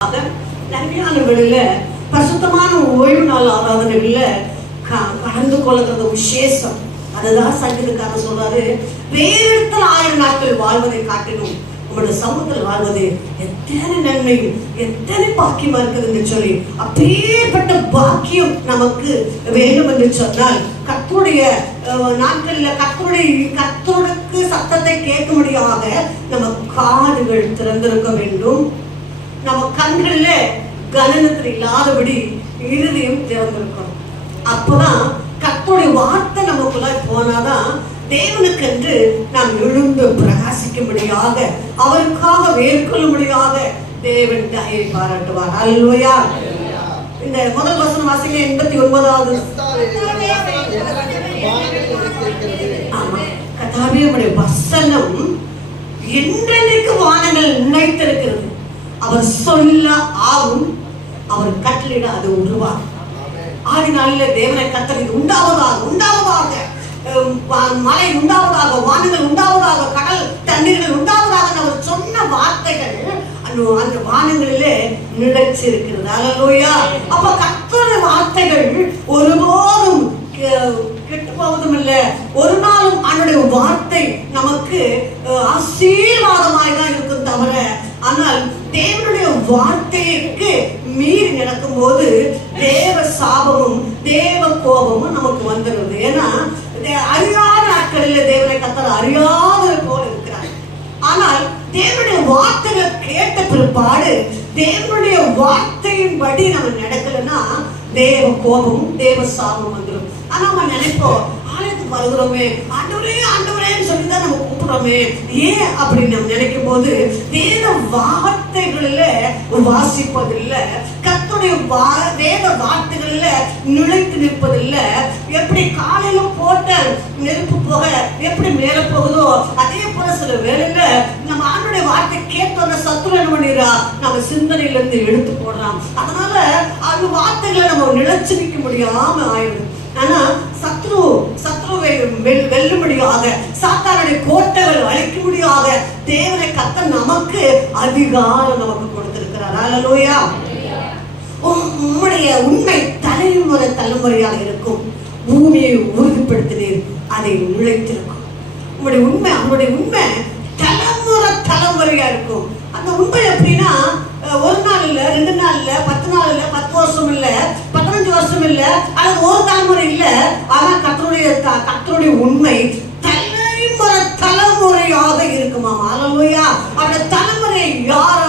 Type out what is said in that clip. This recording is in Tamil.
நன்மையானவர்களில பரிசுத்தமான ஓய்வு நாள் ஆராதனைகள்ல கலந்து கொள்ளுறது விசேஷம். அதுதான் சங்கீதக்காரர் சொல்றாரு, வேறு இடத்துல 1000 நாட்கள் வாழ்வதை காட்டிலும் உங்களுடைய சமூகத்தில் வாழ்வது எத்தனை நன்மையும் எத்தனை பாக்கியமா இருக்குதுன்னு சொல்லி, அப்பேற்பட்ட பாக்கியம் நமக்கு வேண்டும் என்று சொன்னால் கர்த்தருடைய நாட்கள்ல கர்த்தருக்கு சத்தத்தை கேட்கும்படியாக நம்ம காதுகள் திறந்திருக்க வேண்டும். நம்ம கண்கள்ல கனனத்தில் இல்லாதபடி இருதயம் திறந்திருக்கணும். அப்பதான் கர்த்தருடைய வார்த்தை நமக்குள்ள போனாதான் தேவனுக்கென்று நாம் எழுந்து பிரகாசிக்கும்படியாக, அவருக்காக மேற்கொள்ளும்படியாக தேவன் தயவை பாராட்டுவார். அல்லேலூயா. இந்த முதல் வசனம் வாசிங்க, 89வது. கர்த்தாவே உம்முடைய வசனம் என்றென்றைக்கு வானங்கள் நினைத்திருக்கிறது. அவர் சொல்ல ஆகும், அவர் கட்டளையிட அது உருவாகும். ஆகினால தேவனை கட்டளை உண்டாவதாக உண்டாவதாக, மழை உண்டாவதாக, வானங்கள் உண்டாவதாக, கடல் தண்ணீர்கள் உண்டாவதாக அவர் சொன்ன வார்த்தைகள் அந்த வானங்களிலே நிலைச்சிருக்கிறது. அல்லேலூயா. அப்ப கர்த்தருடைய வார்த்தைகள் ஒருபோதும் கெட்டு போவதும் இல்லை. ஒரு நாளும் அவனுடைய வார்த்தை நமக்கு ஆசீர்வாதமாய் தான் இருக்கும் தவிர, ஆனால் தேவனுடைய வார்த்தைக்கு மீறி நடக்கும் போது தேவ சாபமும் தேவ கோபமும் நமக்கு வந்துடுது. ஏன்னா அறியாத நாட்களில் தேவனை கர்த்தர் அறியாத போல இருக்கிறார். ஆனால் தேவனுடைய வார்த்தைகள் கேட்ட பிற்பாடு தேவனுடைய வார்த்தையின்படி நம்ம நடக்கலன்னா தேவ கோபமும் தேவ சாபம் வந்துடும். ஆனா நம்ம நினைப்போம், ஆலயத்துக்கு வருகிறோமே, ஆண்டவரே ஆண்டவரேன்னு சொல்லிதான் நம்ம கூப்பிடுறோமே, ஏன் அப்படின்னு நம்ம நினைக்கும் போது வேத வார்த்தைகளில வாசிப்பதில்லை, கர்த்தருடைய வேத வார்த்தைகளில நிலைத்து நிற்பதில்லை. எப்படி காலையில போட்ட நெருப்பு போக எப்படி மேல போகுதோ அதே போல சில வேளையில நம்ம ஆண்டவருடைய வார்த்தை கேட்டோம்னா சத்துரு என்ன பண்ணிடுறா, நம்ம சிந்தனையில இருந்து எடுத்து போடுறான். அதனால அந்த வார்த்தைகளை நம்ம நிலைச்சு நிற்க முடியாம ஆயிடுது. ஆனா சத்ருவை வெல்லும்படியாக, சாத்தானுடைய கோட்டைகள் அழிக்கும்படியாக தேவனை கர்த்தர் நமக்கு அதிகாரம் நமக்கு கொடுத்திருக்கிறார். அல்லேலூயா. உம்முடைய உண்மை தலைமுறை தலைமுறையாக இருக்கும். பூமியை உறுதிப்படுத்தினீர், அதை நிலைத்திருக்கும். உங்களுடைய உண்மை தலைமுறை தலைமுறையா இருக்கும். அந்த உண்மை எப்படின்னா, ஒரு நாள் இல்ல, 2 நாள் இல்ல, 10 நாள் இல்ல, 10 வருஷம் இல்ல, 15 வருஷம் இல்ல, அல்லது ஒரு தலைமுறை இல்ல. ஆனா கர்த்தருடைய உண்மை தலைமுறை தலைமுறையாக இருக்குமா. அல்லேலூயா. அவருடைய தலைமுறை யார்